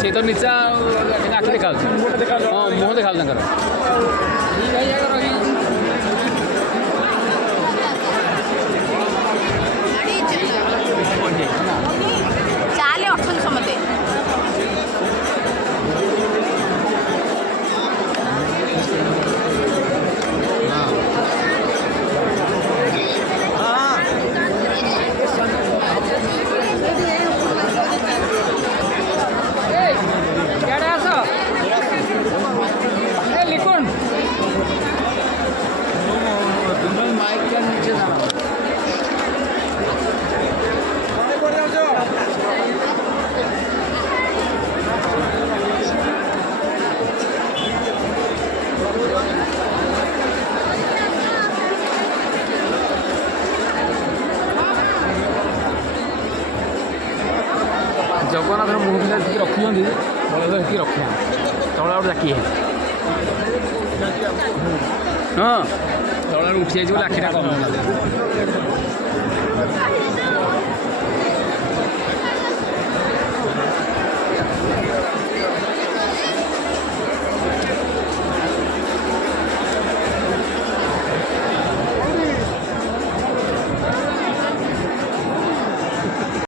ସେ ତ ନିଚା ଆଖି ଦେଖାଯାଉଛି ହଁ ମୁହଁ ଦେଖାଯାଉଛି ତାଙ୍କର ଚାଲେ ଅଛନ୍ତି ସମସ୍ତେ ଜଗନ୍ନାଥର ମୁହଁଟା ଟିକେ ରଖିଛନ୍ତି ବଳଦ ଟିକେ ରଖିବା ତଳ ଆଡ଼ୁ ଡାକି ହଁ ତଳ ଆଡ଼ୁ ଉଠି ଯାଇଛି ବୋଲି ଆଖିଟା କମ